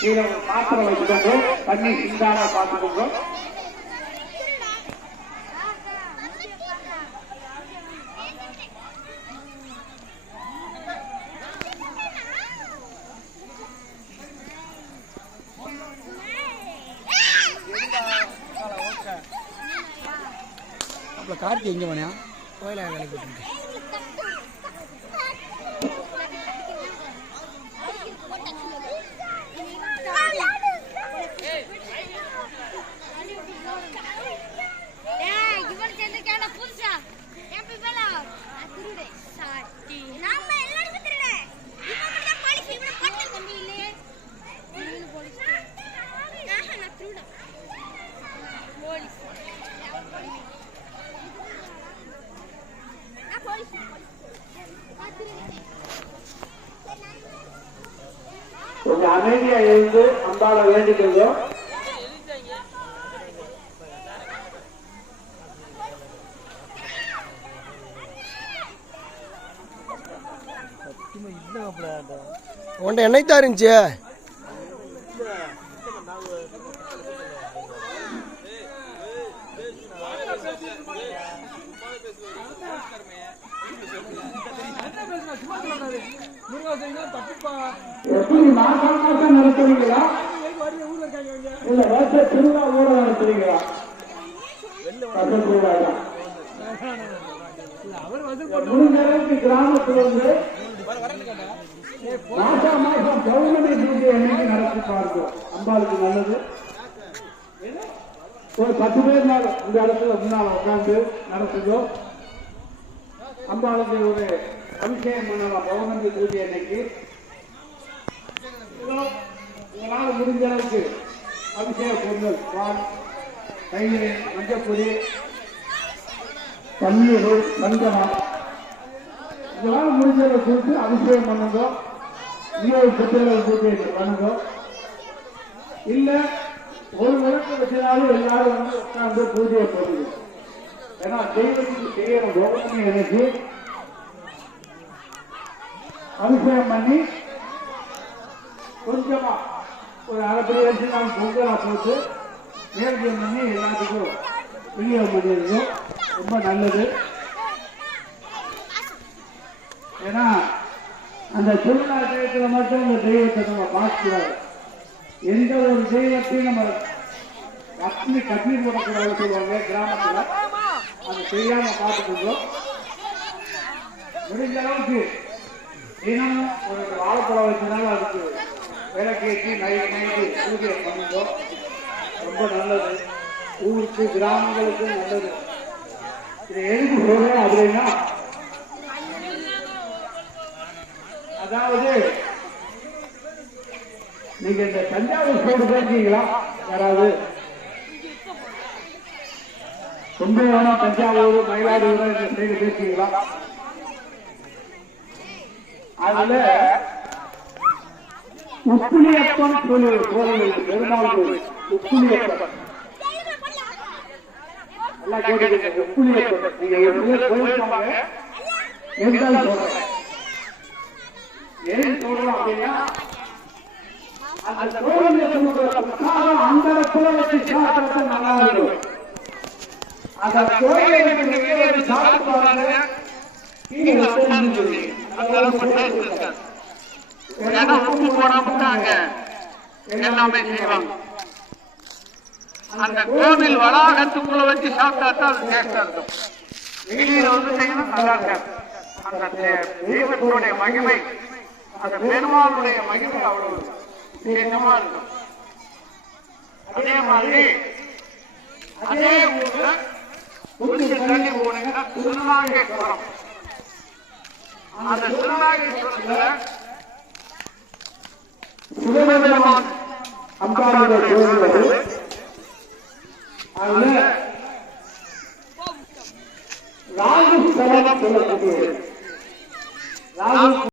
கீழே ஒரு பாத்திரம் வச்சுக்கோங்க தண்ணி சிந்தாரா பார்த்துக்கோங்க கார்த்தி எங்கே போனியா கோயிலாக வேலைக்கு போயிட்டு கொஞ்சம் அமைதியா இருந்து அம்பாவை வேண்டிக்கோங்க. உன்ட்ட என்னைத்தான் இருந்துச்சு? எப்படி மாசம் மாசம் நடத்துறீங்களா? இல்ல வருஷ திருவிழா நடத்துறீங்களா? முடிஞ்ச அளவுக்கு கிராமத்துல இருந்து மாசம் பௌர்ணமி பூஜை என்னைக்கு நடத்தி பாருங்க. அம்பாளுக்கு நல்லது. ஒரு பத்து பேர் நாள் இந்த இடத்துல உட்காந்து நடத்துதோ அம்பாளுக்கு ஒரு அபிஷேகம் பண்ணலாம் பௌர்ணமி பூஜை அன்னைக்கு. உங்களால் முடிஞ்ச அளவுக்கு அபிஷேக பொருள் பால் தயிர் மஞ்சப்பொடி பன்னீர் சந்தனம். இதெல்லாம் முடிஞ்ச அளவுக்கு கொடுத்து அபிஷேகம் பண்ணுங்க. இருபது சுற்றுலா பூஜை பண்ணுங்க. இல்ல ஒரு விளக்கு வச்சதாலும் எல்லாரும் வந்து உட்கார்ந்து பூஜையை போடுங்க ஏன்னா தெய்வத்துக்கு செய்யற கௌரவம் எனக்கு அபிஷேகம் பண்ணி கொஞ்சமா ஒரு அரைப்படி படி வச்சு நான் பொங்கலா போட்டு நேர்த்தியம் பண்ணி எல்லாத்துக்கும் விநியோகம் பண்ணியிருக்கோம் ரொம்ப நல்லது. ஏன்னா அந்த திருவிழா டயத்துல மட்டும் அந்த தெய்வத்தை நம்ம பார்க்கக்கூடாது. எந்த ஒரு தெய்வத்தையும் நம்ம அக்னி கண்ணி போடக்கூடாதுன்னு சொல்லுவாங்க கிராமத்தில். அதை செய்யாம பார்த்துக்கோங்க முடிஞ்ச அளவுக்கு ஒரு வாழைப்பழம் வச்சனால அதுக்கு விளக்கேற்றி நைட் நைட்டு பூஜை பண்ணுறோம் ரொம்ப நல்லது. ஊருக்கு கிராமங்களுக்கு நல்லது. இது எதுக்கு சொல்றேன் அப்படின்னா அதாவது நீங்க இந்த தஞ்சாவூர் சைடு போயிருக்கீங்களா? யாராவது? கும்பகோணம் தஞ்சாவூர் மயிலாடுதுறை இந்த சைடு போயிருக்கீங்களா? அதுல உப்புலியப்பன் கோயில் கோவில் பெருமாள் உப்புலியப்பன் நல்லா உப்புலியப்பன் நீங்க எப்படியோ போயிருப்பாங்க. இருந்தாலும் சொல்றேன் ஏன் சொல்றோம் அப்படின்னா அந்த கோயிலுக்கு அந்த இடத்துல வச்சு நல்லா இருக்கும். அந்த கோயிலை நீங்க சாப்பிட்டு பாருங்க கீழே அந்த அளவுக்கு taste இருக்காது. ஏன்னா உப்பு போடாம தான் எல்லாமே செய்வாங்க அந்த கோவில் வளாகத்துக்குள்ள வச்சு சாப்பிட்டா தான் அது டேஸ்டா இருக்கும் வெளியில வந்து செய்யணும் நல்லா இருக்காது அந்த தெய்வத்தினுடைய மகிமை அந்த பெருமாளுடைய மகிமை அவ்வளவு விசேஷமா இருக்கும் அதே மாதிரி அதே ஊர்ல கொஞ்சம் தள்ளி போனீங்கன்னா திருநாங்கேஸ்வரம் அந்த திருநாகேஸ்வரத்துல சிவபெருமான் அம்பாளுடைய கோவில்